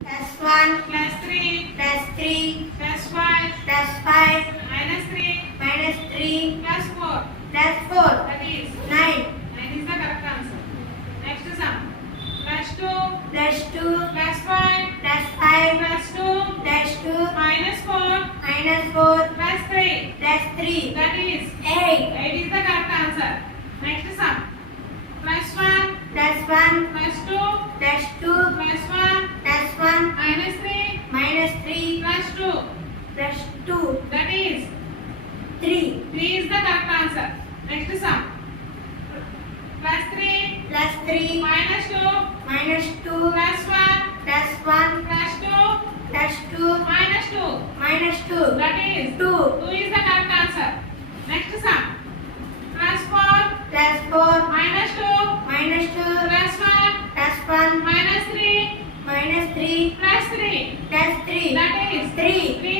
plus 1 plus 3 plus 3 plus 5 plus 5 minus 3 minus 3 plus 4. plus 4 That is 9 9 is the correct answer. Next sum. Plus 2 plus 2 plus 5 plus 5 plus 2 plus 2 minus 4 minus 4 plus 3. plus 3 That is 8 8 is the correct answer. Next sum. Plus 1 plus 1 plus 2 plus 2 plus 1 plus 1 minus 3 minus 3 plus 2. plus 2 That is 3 3 is the correct answer. Next sum. Plus 3 plus 3 minus 2 minus 2 plus 1 plus 1 plus 2 plus 2 minus 2. minus 2 That is 2 2 is the correct answer. Next sum. Plus 4 plus 4 minus 2 minus 2 plus 1 plus 1 minus 3 minus 3 plus 3. plus 3 That is 3 3